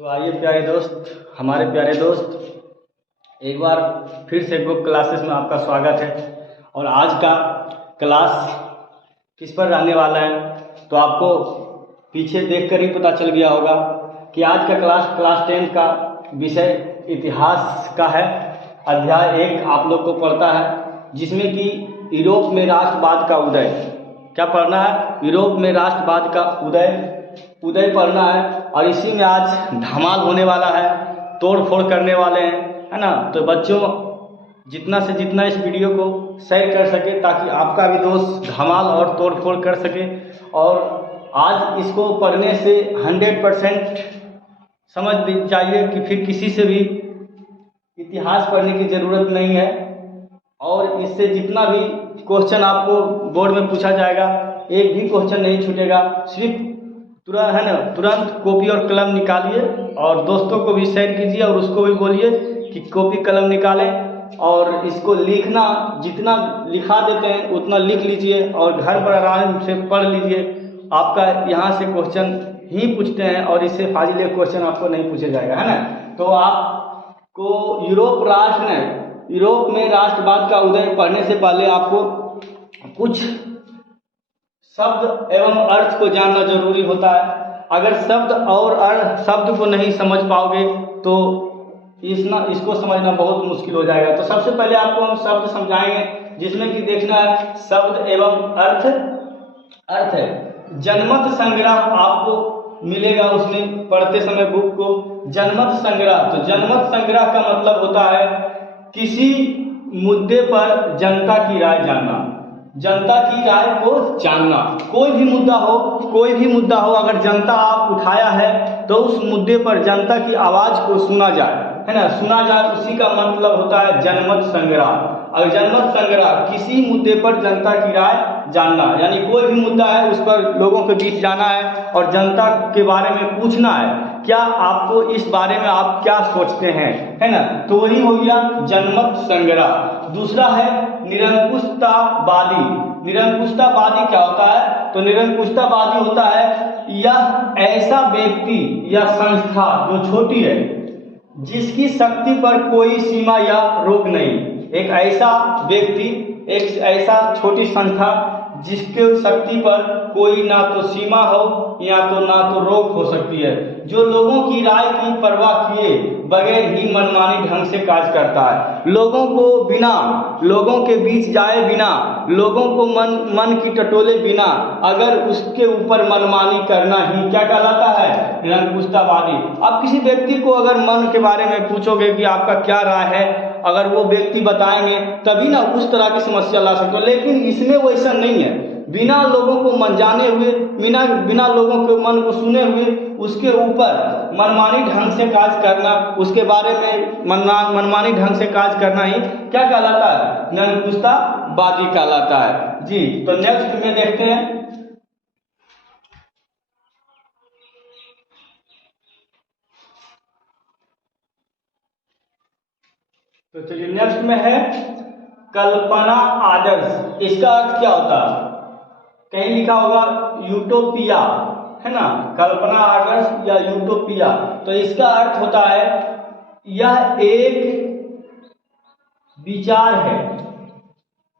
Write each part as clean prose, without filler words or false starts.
तो आइए प्यारे दोस्त, हमारे प्यारे दोस्त, एक बार फिर से ग्रुप क्लासेस में आपका स्वागत है। और आज का क्लास किस पर रहने वाला है तो आपको पीछे देखकर ही पता चल गया होगा कि आज का क्लास 10 का विषय इतिहास का है। अध्याय 1 आप लोग को पढ़ता है, जिसमें कि यूरोप में राष्ट्रवाद का उदय। क्या पढ़ना है? यूरोप में राष्ट्रवाद का उदय पढ़ना है। और इसी में आज धमाल होने वाला है, तोड़ फोड़ करने वाले हैं, है ना। तो बच्चों जितना से जितना इस वीडियो को शेयर कर सके ताकि आपका भी दोस्त धमाल और तोड़ फोड़ कर सके। और आज इसको पढ़ने से 100% समझ जाइए कि फिर किसी से भी इतिहास पढ़ने की ज़रूरत नहीं है। और इससे जितना भी क्वेश्चन आपको बोर्ड में पूछा जाएगा, एक भी क्वेश्चन नहीं छूटेगा। सिर्फ तुरंत कॉपी और कलम निकालिए और दोस्तों को भी शेयर कीजिए और उसको भी बोलिए कि कॉपी कलम निकालें और इसको लिखना, जितना लिखा देते हैं उतना लिख लीजिए और घर पर आराम से पढ़ लीजिए। आपका यहाँ से क्वेश्चन ही पूछते हैं और इससे फाजिल क्वेश्चन आपको नहीं पूछा जाएगा, है ना। तो आपको यूरोप में राष्ट्रवाद का उदय पढ़ने से पहले आपको कुछ शब्द एवं अर्थ को जानना जरूरी होता है। अगर शब्द और शब्द को नहीं समझ पाओगे तो इसको समझना बहुत मुश्किल हो जाएगा। तो सबसे पहले आपको हम शब्द समझाएंगे, जिसमें कि देखना है शब्द एवं अर्थ है। जनमत संग्रह आपको मिलेगा उसमें पढ़ते समय बुक को। जनमत संग्रह, तो जनमत संग्रह का मतलब होता है किसी मुद्दे पर जनता की राय जानना, जनता की राय को जानना। कोई भी मुद्दा हो, अगर जनता आप उठाया है तो उस मुद्दे पर जनता की आवाज को सुना जाए, है ना, सुना जाए, उसी का मतलब होता है जनमत संग्रह। और जनमत संग्रह किसी मुद्दे पर जनता की राय जानना, यानी कोई भी मुद्दा है उस पर लोगों के बीच जाना है और जनता के बारे में पूछना है, क्या आपको इस बारे में आप क्या सोचते हैं, है ना। तो वही हो गया जनमत संग्रह। दूसरा है निरंकुशतावादी। निरंकुशतावादी क्या होता है? तो निरंकुशतावादी होता है यह ऐसा व्यक्ति या संस्था जो छोटी है, जिसकी शक्ति पर कोई सीमा या रोक नहीं। एक ऐसा व्यक्ति, एक ऐसा छोटी संस्था जिसके शक्ति पर कोई ना तो सीमा हो या तो ना तो रोक हो सकती है, जो लोगों की राय की परवाह किए बगैर ही मनमानी ढंग से कार्य करता है। लोगों के बीच जाए बिना, लोगों को मन की टटोले बिना, अगर उसके ऊपर मनमानी करना ही क्या कहलाता है? निरंकुशतावादी। अब किसी व्यक्ति को अगर मन के बारे में पूछोगे कि आपका क्या राय है, अगर वो व्यक्ति बताएंगे तभी ना उस तरह की समस्या ला सकते हो। लेकिन इसमें वैसा नहीं है। बिना लोगों को मन जाने हुए, बिना लोगों के मन को सुने हुए उसके ऊपर मनमानी ढंग से कार्य करना, उसके बारे में मनमानी ढंग से कार्य करना ही क्या कहलाता है? निरंकुशतावादी कहलाता है जी। तो नेक्स्ट में देखते हैं। तो चलिए नेक्स्ट में है कल्पना आदर्श। इसका अर्थ क्या होता है? कहीं लिखा होगा यूटोपिया, है ना, कल्पना आदर्श या यूटोपिया। तो इसका अर्थ होता है यह एक विचार है।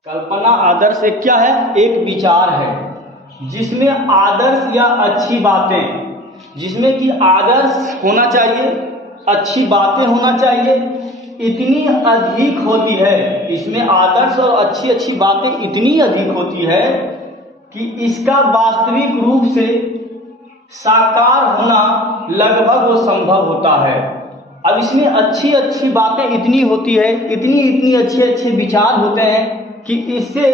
कल्पना आदर्श एक क्या है? एक विचार है जिसमें आदर्श या अच्छी बातें, जिसमें कि आदर्श होना चाहिए, अच्छी बातें होना चाहिए, इतनी अधिक होती है। इसमें आदर्श और अच्छी बातें इतनी अधिक होती है कि इसका वास्तविक रूप से साकार होना लगभग वो संभव होता है। अब इसमें अच्छी बातें इतनी होती है, इतनी अच्छे विचार होते हैं कि इससे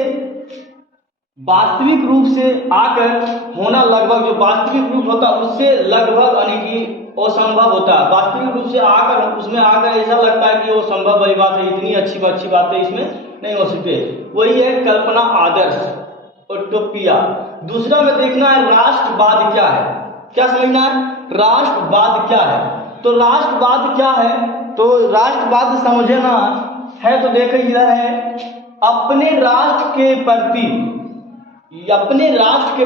वास्तविक रूप से आकर होना लगभग, जो वास्तविक रूप होता है उससे लगभग यानी कि असंभव होता है। वास्तविक रूप से आकर उसमें आकर ऐसा लगता है कि वो संभव वाली बात है, इतनी अच्छी बातें इसमें नहीं हो सकती। वही है कल्पना आदर्श, यूटोपिया। दूसरा में देखना है राष्ट्रवाद क्या है। क्या समझना है? राष्ट्रवाद क्या है? तो राष्ट्रवाद क्या है? तो राष्ट्रवाद समझना है तो देखिए इधर है, अपने राष्ट्र के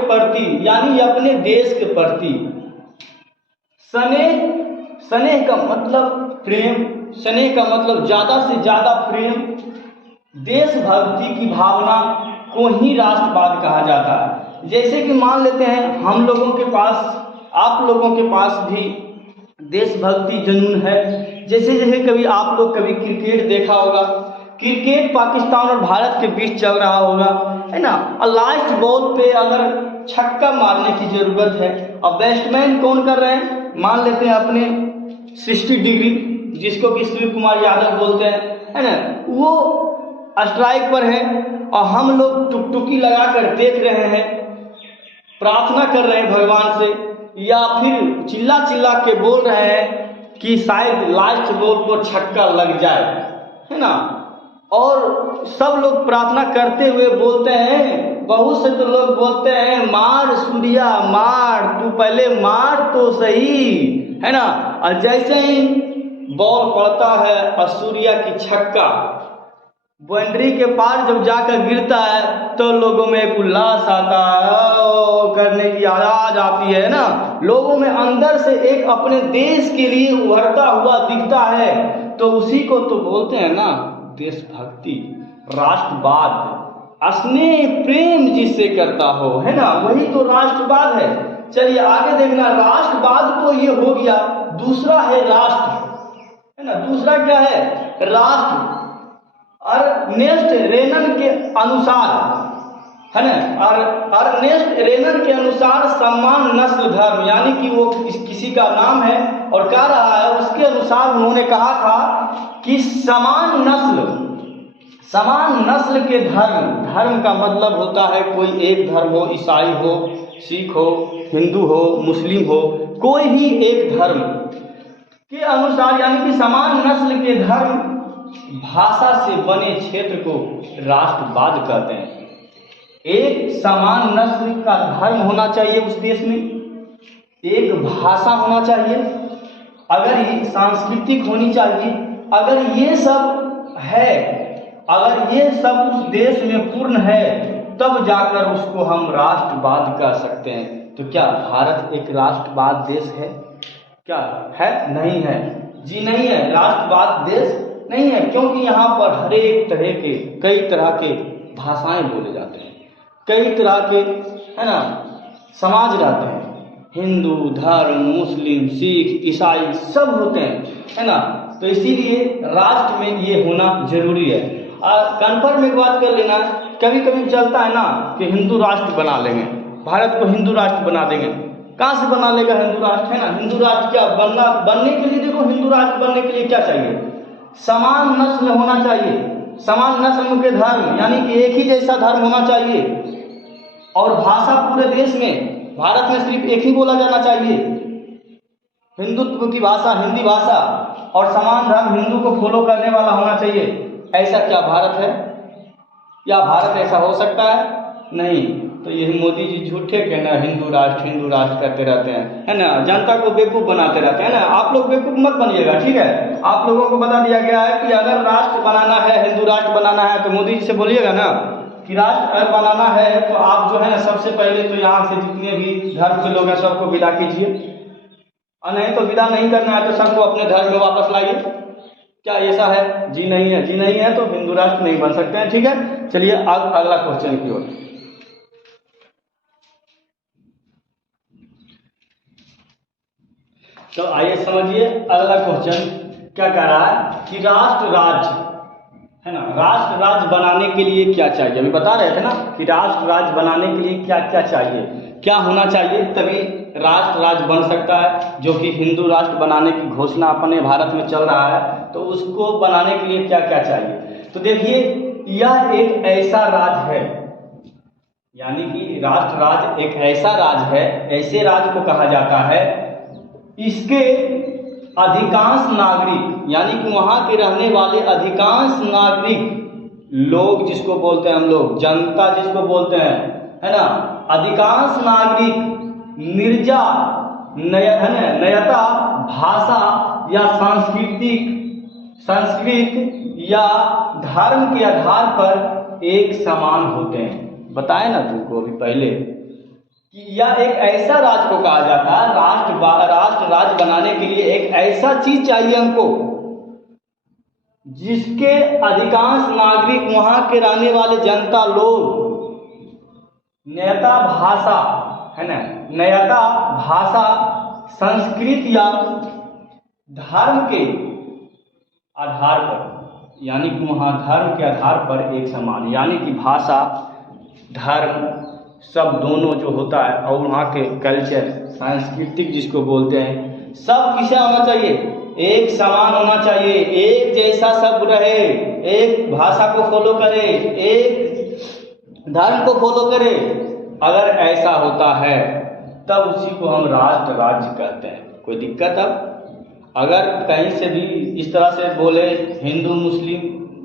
प्रति यानी अपने देश के प्रति स्नेह का मतलब प्रेम, स्नेह का मतलब ज़्यादा से ज़्यादा प्रेम, देशभक्ति की भावना को ही राष्ट्रवाद कहा जाता है। जैसे कि मान लेते हैं हम लोगों के पास, आप लोगों के पास भी देशभक्ति जुनून है। जैसे जैसे कभी आप लोग कभी क्रिकेट देखा होगा, क्रिकेट पाकिस्तान और भारत के बीच चल रहा होगा, है ना, और लास्ट बॉल पे अगर छक्का मारने की जरूरत है, अब बैट्समैन कौन कर रहे हैं, मान लेते हैं अपने 60 डिग्री, जिसको कि सूर्य कुमार यादव बोलते हैं, है ना, वो स्ट्राइक पर है और हम लोग टुकटुकी लगाकर देख रहे हैं, प्रार्थना कर रहे हैं भगवान से, या फिर चिल्ला चिल्ला के बोल रहे हैं कि शायद लास्ट बॉल पर छक्का लग जाए, है ना, और सब लोग प्रार्थना करते हुए बोलते हैं, बहुत से तो लोग बोलते हैं मार सूर्या मार, तू पहले मार तो सही, है ना, और जैसे ही बॉल पड़ता है और सूर्या की छक्का बाउंड्री के पार जब जाकर गिरता है तो लोगों में एक उल्लास आता है, करने की आवाज आती है ना, लोगों में अंदर से एक अपने देश के लिए उभरता हुआ दिखता है, तो उसी को तो बोलते हैं ना देशभक्ति, राष्ट्रवाद, स्नेह प्रेम जिससे करता हो, है ना, वही तो राष्ट्रवाद है। चलिए आगे देखना, राष्ट्रवाद तो ये हो गया, दूसरा है राष्ट्र, है ना, दूसरा क्या है, राष्ट्र। अर्नेस्ट रेनन के अनुसार, है ना, अर्नेस्ट रेनन के अनुसार समान नस्ल धर्म, यानी कि वो किसी का नाम है और कह रहा है, उसके अनुसार उन्होंने कहा था कि समान नस्ल के धर्म, धर्म का मतलब होता है कोई एक धर्म हो, ईसाई हो, सिख हो, हिंदू हो, मुस्लिम हो, कोई भी एक धर्म के अनुसार, यानी कि समान नस्ल के धर्म भाषा से बने क्षेत्र को राष्ट्रवाद कहते हैं। एक समान नस्ल का धर्म होना चाहिए उस देश में, एक भाषा होना चाहिए, अगर ये सांस्कृतिक होनी चाहिए, अगर ये सब है, अगर ये सब उस देश में पूर्ण है, तब जाकर उसको हम राष्ट्रवाद कह सकते हैं। तो क्या भारत एक राष्ट्रवाद देश है? क्या है? नहीं है जी, नहीं है, राष्ट्रवाद देश नहीं है, क्योंकि यहाँ पर हर एक तरह के, कई तरह के भाषाएं बोले जाते हैं, कई तरह के, है ना, समाज रहते हैं, हिंदू धर्म, मुस्लिम, सिख, ईसाई सब होते हैं, है ना, तो इसीलिए राष्ट्र में ये होना जरूरी है। कन्फर्म एक बात कर लेना, कभी कभी चलता है ना कि हिंदू राष्ट्र बना लेंगे, भारत को हिंदू राष्ट्र बना देंगे, कहाँ से बना लेगा हिंदू राष्ट्र, है ना, हिंदू राष्ट्र क्या बनने के लिए, देखो हिंदू राष्ट्र बनने के लिए क्या चाहिए, समान नस्ल होना चाहिए, समान नस्ल के धर्म, यानी कि एक ही जैसा धर्म होना चाहिए, और भाषा पूरे देश में, भारत में सिर्फ एक ही बोला जाना चाहिए, हिंदुत्व की भाषा हिंदी भाषा, और समान धर्म हिंदू को फॉलो करने वाला होना चाहिए। ऐसा क्या भारत है? या भारत ऐसा हो सकता है? नहीं। तो यही मोदी जी झूठे के ना हिंदू राष्ट्र करते रहते हैं, है ना, जनता को बेवकूफ़ बनाते रहते हैं ना। आप लोग बेवकूफ़ मत बनिएगा, ठीक है, आप लोगों को बता दिया गया है कि अगर राष्ट्र बनाना है, हिंदू राष्ट्र बनाना है, तो मोदी जी से बोलिएगा ना कि राष्ट्र अगर बनाना है तो आप जो है ना सबसे पहले तो यहाँ से जितने भी धर्म के लोग हैं सबको विदा कीजिए, और नहीं तो विदा नहीं करना है तो सबको अपने धर्म में वापस लाइए। क्या ऐसा है? जी नहीं है, जी नहीं है, तो हिंदू राष्ट्र नहीं बन सकते हैं, ठीक है। चलिए अब अगला क्वेश्चन की ओर। तो आइए समझिए अगला क्वेश्चन क्या कह रहा है कि राष्ट्र राज्य, है ना, राष्ट्र राज्य बनाने के लिए क्या चाहिए। अभी बता रहे थे ना कि राष्ट्र राज्य बनाने के लिए क्या क्या चाहिए, क्या होना चाहिए, तभी राष्ट्र राज्य बन सकता है। जो कि हिंदू राष्ट्र बनाने की घोषणा अपने भारत में चल रहा है, तो उसको बनाने के लिए क्या क्या चाहिए। तो देखिए, यह एक ऐसा राज्य है, यानी कि राष्ट्र राज्य एक ऐसा राज्य है, ऐसे राज्य को कहा जाता है इसके अधिकांश नागरिक, यानी कि वहाँ के रहने वाले अधिकांश नागरिक लोग, जिसको बोलते हैं हम लोग जनता जिसको बोलते हैं, है ना, अधिकांश नागरिक नयता भाषा या संस्कृत या धर्म के आधार पर एक समान होते हैं। बताए ना तुमको अभी पहले कि यह एक ऐसा राज्य को कहा जाता है, राष्ट्र राज्य बनाने के लिए एक ऐसा चीज चाहिए हमको जिसके अधिकांश नागरिक, वहां के रहने वाले जनता लोग नयता भाषा, है ना, नयता भाषा, संस्कृति या धर्म के आधार पर, यानी कि वहाँ धर्म के आधार पर एक समान, यानी कि भाषा, धर्म सब दोनों जो होता है, और वहाँ के कल्चर, सांस्कृतिक जिसको बोलते हैं, सब किसे होना चाहिए, एक समान होना चाहिए, एक जैसा सब रहे, एक भाषा को फॉलो करे, एक धर्म को फॉलो करे। अगर ऐसा होता है तब उसी को हम राष्ट्र राज्य कहते हैं। कोई दिक्कत? अब अगर कहीं से भी इस तरह से बोले, हिंदू मुस्लिम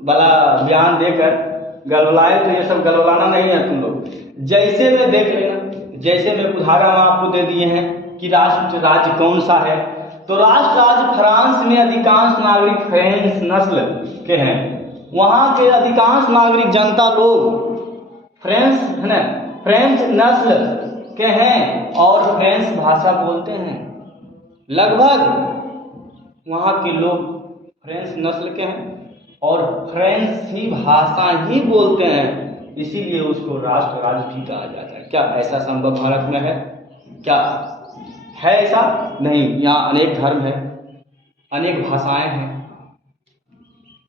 वाला बयान देकर गलवलाए, तो ये सब गलवलाना नहीं है तुम लोग। जैसे में देख लेना, जैसे में उदाहरण आपको दे दिए हैं कि राष्ट्र राज्य कौन सा है, तो राष्ट्र राज्य फ्रांस में अधिकांश नागरिक फ्रेंच नस्ल के हैं। वहाँ के अधिकांश नागरिक जनता लोग फ्रेंच, है ना, फ्रेंच नस्ल के हैं और फ्रेंच भाषा बोलते हैं। लगभग वहाँ के लोग फ्रेंच नस्ल के हैं और फ्रेंच ही भाषा ही बोलते हैं, इसीलिए उसको राष्ट्र राज्य भी कहा जाता है। क्या ऐसा संभव भारत में है? क्या है ऐसा? नहीं। यहाँ अनेक धर्म है, अनेक भाषाएं हैं।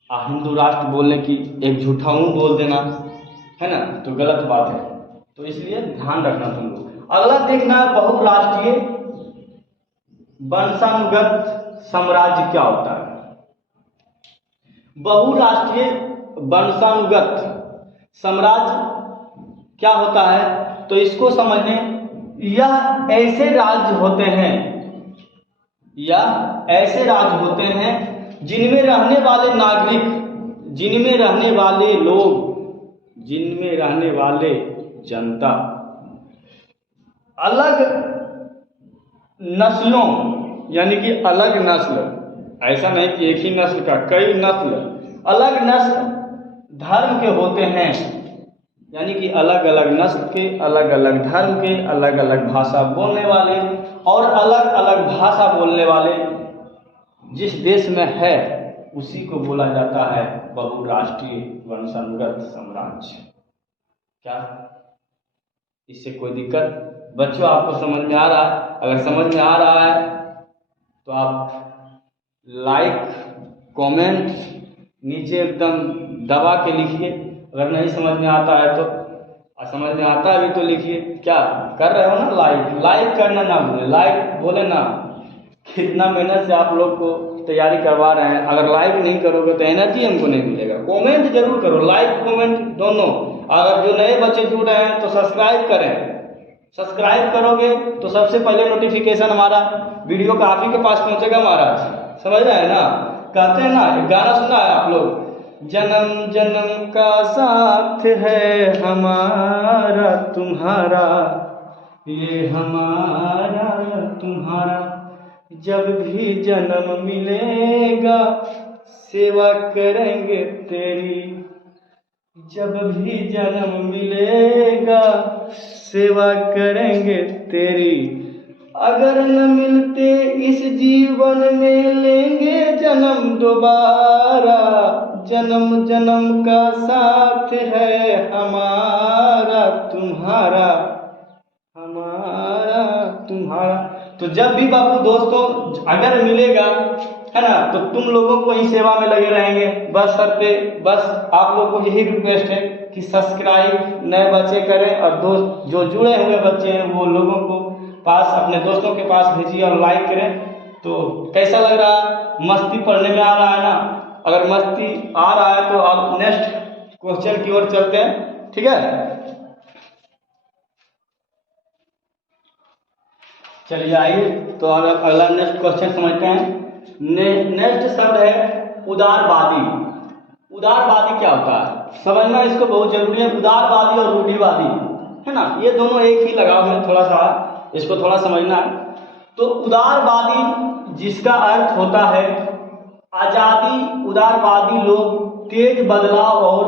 हिंदू राष्ट्र बोलने की एक झूठा मुंह बोल देना, है ना, तो गलत बात है। तो इसलिए ध्यान रखना तुम लोग। अगला देखना, बहुराष्ट्रीय वंशानुगत साम्राज्य क्या होता है। बहुराष्ट्रीय वंशानुगत साम्राज्य क्या होता है, तो इसको समझने, यह ऐसे राज्य होते हैं, यह ऐसे राज्य होते हैं जिनमें रहने वाले नागरिक, जिनमें रहने वाले लोग, जिनमें रहने वाले जनता अलग नस्लों, यानी कि अलग नस्ल, ऐसा नहीं कि एक ही नस्ल का, कई नस्ल, अलग नस्ल धर्म के होते हैं, यानी कि अलग अलग नस्ल के, अलग अलग धर्म के, अलग अलग भाषा बोलने वाले, और अलग अलग भाषा बोलने वाले जिस देश में है उसी को बोला जाता है बहुराष्ट्रीय वंशानुगत साम्राज्य। क्या इससे कोई दिक्कत? बच्चों आपको समझ में आ रहा है? अगर समझ में आ रहा है तो आप लाइक, कमेंट नीचे एकदम दबा के लिखिए। अगर नहीं समझ में आता है तो, समझ में आता है भी तो लिखिए। क्या कर रहे हो ना? लाइक करना ना भूलें। लाइक बोले ना, कितना मेहनत से आप लोग को तैयारी करवा रहे हैं। अगर लाइक नहीं करोगे तो एनर्जी हमको नहीं मिलेगा। कमेंट जरूर करो, लाइक कमेंट दोनों। अगर जो नए बच्चे जुड़ रहे हैं तो सब्सक्राइब करें। सब्सक्राइब करोगे तो सबसे पहले नोटिफिकेशन हमारा वीडियो का आप ही के पास पहुंचेगा महाराज। समझ रहे हैं ना? कहते हैं ना, एक गाना सुना है आप लोग, जन्म जन्म का साथ है हमारा तुम्हारा, ये हमारा तुम्हारा, जब भी जन्म मिलेगा सेवा करेंगे तेरी, जब भी जन्म मिलेगा सेवा करेंगे तेरी, अगर न मिलते इस जीवन में लेंगे जन्म दोबारा, जन्म जन्म का साथ है हमारा तुम्हारा, हमारा तुम्हारा। तो जब भी बापू दोस्तों अगर मिलेगा, है ना, तो तुम लोगों को ही सेवा में लगे रहेंगे। बस सर पे बस आप लोग को यही रिक्वेस्ट है कि सब्सक्राइब नए बच्चे करें, और दोस्त जो जुड़े हुए बच्चे हैं वो लोगों को पास, अपने दोस्तों के पास भेजिए और लाइक करें। तो कैसा लग रहा है? मस्ती पढ़ने में आ रहा है ना? अगर मस्ती आ रहा है तो आप नेक्स्ट क्वेश्चन की ओर चलते हैं। ठीक है, चलिए आइए तो अगला नेक्स्ट क्वेश्चन समझते हैं। नेक्स्ट शब्द है उदारवादी। उदारवादी क्या होता है समझना इसको बहुत जरूरी है। उदारवादी और रूढ़िवादी, है ना, ये दोनों एक ही लगाव में, थोड़ा सा इसको थोड़ा समझना है। तो उदारवादी जिसका अर्थ होता है आजादी, उदारवादी लोग तेज बदलाव और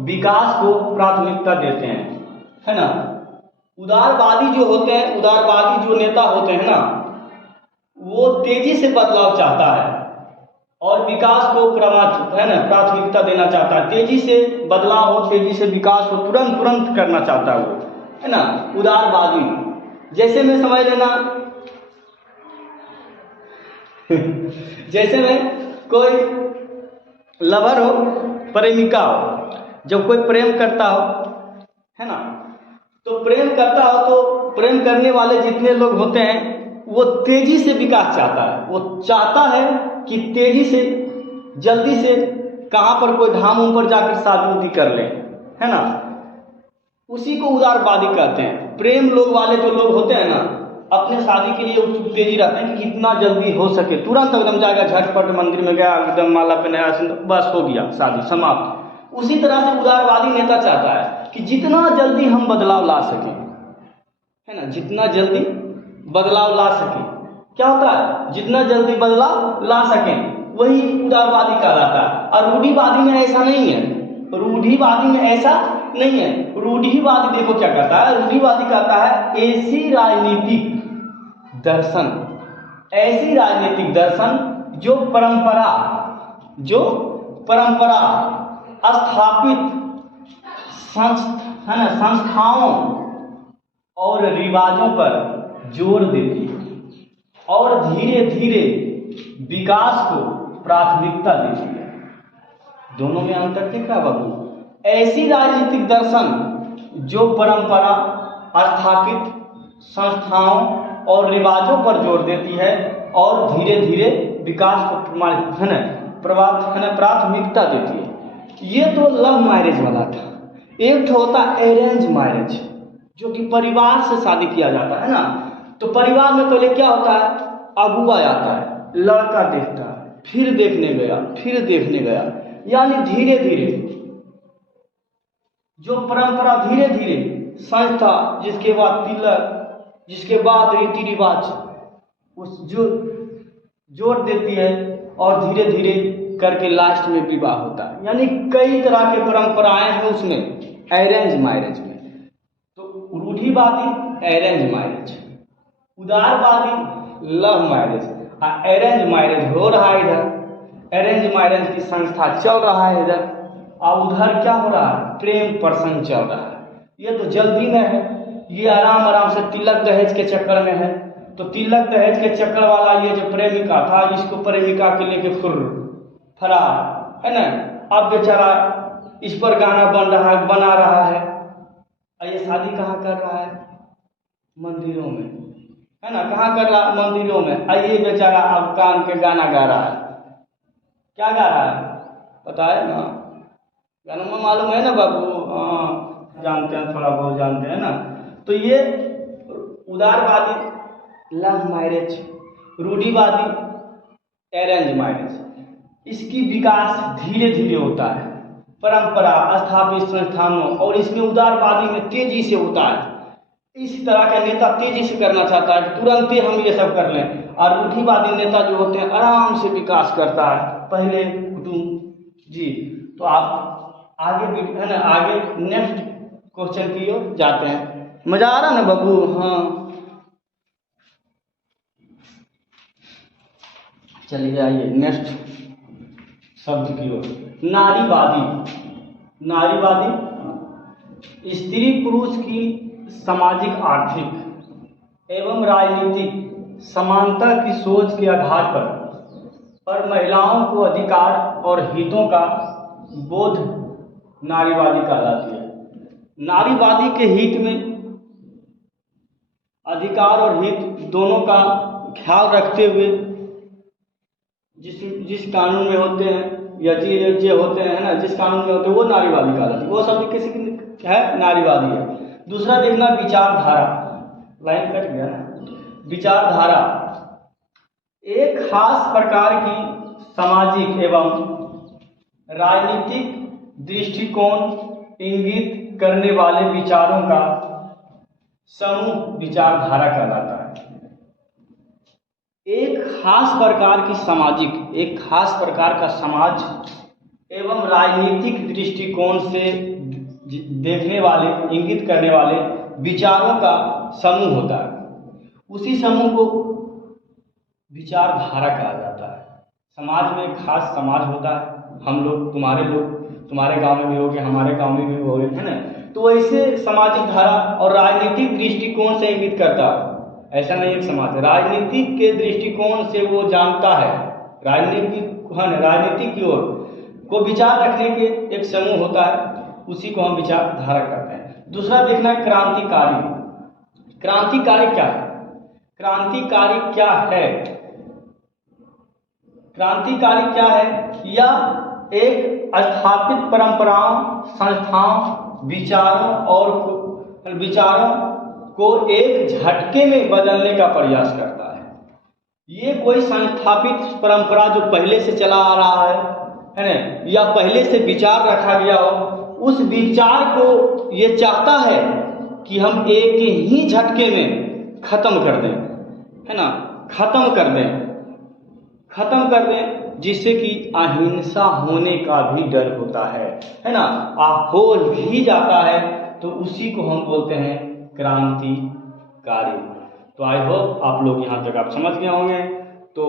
विकास को प्राथमिकता देते हैं, है ना। उदारवादी जो होते हैं, उदारवादी जो नेता होते हैं ना, वो तेजी से बदलाव चाहता है और विकास को प्राथमिकता देना चाहता है। तेजी से बदलाव हो, तेजी से विकास हो, तुरंत करना चाहता है वो, है ना, उदारवादी। जैसे में समझ लेना जैसे में कोई लवर हो, प्रेमिका हो, जब कोई प्रेम करता हो, है ना, तो प्रेम करता हो तो प्रेम करने वाले जितने लोग होते हैं वो तेजी से विकास चाहता है। वो चाहता है कि तेजी से, जल्दी से कहाँ पर कोई धाम उम पर जाकर शादी उदी कर ले, है ना, उसी को उदारवादी कहते हैं। प्रेम लोग वाले जो लोग होते हैं ना, अपने शादी के लिए उत्सुक तेजी रहते हैं कि जितना जल्दी हो सके तुरंत एकदम जाएगा, झटपट मंदिर में गया, एकदम माला पहनाया, बस हो गया शादी समाप्त। उसी तरह से उदारवादी नेता चाहता है कि जितना जल्दी हम बदलाव ला सकें, है ना, जितना जल्दी बदलाव ला सकें। क्या होता है, जितना जल्दी बदलाव ला सकें वही उदारवादी कहलाता है। और रूढ़िवादी में ऐसा नहीं है, रूढ़िवादी में ऐसा नहीं है। रूढ़िवादी देखो क्या कहता है, रूढ़िवादी कहता है ऐसी राजनीतिक दर्शन, ऐसी राजनीतिक दर्शन जो परंपरा स्थापित संस्थाओं और रिवाजों पर जोर देती है और धीरे धीरे विकास को प्राथमिकता देती है। दोनों में अंतर दिख रहा बाबू। ऐसी राजनीतिक दर्शन जो परंपरा स्थापित संस्थाओं और रिवाजों पर जोर देती है और धीरे धीरे विकास को प्राथमिकता देती है। ये तो लव मैरिज वाला था। एक होता अरेंज मैरिज, जो कि परिवार से शादी किया जाता है ना। तो परिवार में पहले क्या होता है, अगुआ आता है, लड़का देखता है, फिर देखने गया, यानी धीरे धीरे जो परंपरा धीरे धीरे संस्था, जिसके बाद तिलक, जिसके बाद रीति रिवाज उस जो जोर देती है और धीरे धीरे करके लास्ट में विवाह होता है। यानी कई तरह के परंपराएं हैं उसमें अरेंज मैरिज में। तो रूढ़िवादी अरेंज मैरिज, उदारवादी लव मैरिज। अरेंज मैरिज हो रहा है इधर, अरेंज मैरिज की संस्था चल रहा है इधर, और उधर क्या हो रहा है, प्रेम प्रसंग चल रहा है। ये तो जल्दी में है, ये आराम से तिलक दहेज के चक्कर में है। तो तिलक दहेज के चक्कर वाला ये जो प्रेमिका था, इसको प्रेमिका के लेके फरार, है ना। अब बेचारा इस पर गाना बना रहा है, और ये शादी कहाँ कर रहा है, मंदिरों में, है ना, कहाँ कर रहा है, मंदिरों में। आइए बेचारा अब कान के गाना गा रहा है। क्या गा रहा है पता है ना, गाना में मालूम है ना बाबू? हाँ, जानते हैं, थोड़ा बहुत जानते हैं ना। तो ये उदारवादी लव मैरिज, रूढ़िवादी अरेंज मैरिज, इसकी विकास धीरे धीरे होता है, परंपरा स्थापित संस्थानों, और इसमें उदारवादी में तेजी से होता है। इस तरह का नेता तेजी से करना चाहता है कि तुरंत ही हम ये सब कर लें। और रूढ़िवादी नेता जो होते हैं आराम से विकास करता है, पहले कुटुंब जी। तो आप आगे है ना, आगे नेक्स्ट क्वेश्चन की ओर जाते हैं। मजा आ रहा ना बाबू? हाँ, चलिए आइए नेक्स्ट शब्द की ओर। नारीवादी। नारीवादी स्त्री पुरुष की सामाजिक, आर्थिक एवं राजनीतिक समानता की सोच के आधार पर महिलाओं को अधिकार और हितों का बोध नारीवादी कहलाती है। नारीवादी के हित में अधिकार और हित दोनों का ख्याल रखते हुए जिस कानून में होते हैं या जो होते हैं ना, जिस कानून में होते हैं वो नारीवादी कहलाती है। वो शब्द किसी की है, नारीवादी है। दूसरा देखना विचारधारा, लाइन कट गया ना। विचारधारा एक खास प्रकार की सामाजिक एवं राजनीतिक दृष्टिकोण इंगित करने वाले विचारों का समूह विचारधारा कहलाता है। एक खास प्रकार की सामाजिक, एक खास प्रकार का समाज एवं राजनीतिक दृष्टिकोण से देखने वाले, इंगित करने वाले विचारों का समूह होता है। उसी समूह को विचारधारा कहा जाता है। समाज में एक खास समाज होता है, हम लोग, तुम्हारे गांव में भी होंगे, हमारे गांव में भी होंगे, है ना। तो वैसे सामाजिक धारा और राजनीतिक दृष्टिकोण से इंगित करता है। ऐसा नहीं एक समाज राजनीतिक के दृष्टिकोण से वो जानता है, राजनीतिक की ओर को विचार रखने के एक समूह होता है, उसी को हम विचारधारा कहते हैं। दूसरा देखना है क्रांतिकारी। क्रांतिकारी क्या है? क्रांतिकारी क्या है? क्रांतिकारी क्या है? या एक स्थापित परंपराओं, संस्थाओं, विचारों को एक झटके में बदलने का प्रयास करता है। ये कोई संस्थापित परंपरा जो पहले से चला आ रहा है ना, या पहले से विचार रखा गया हो, उस विचार को ये चाहता है कि हम एक ही झटके में खत्म कर दें, है ना, खत्म कर दें, जिससे कि अहिंसा होने का भी डर होता है ना, हो भी जाता है, तो उसी को हम बोलते हैं क्रांतिकारी। तो आई होप आप लोग यहाँ तक आप समझ गए होंगे। तो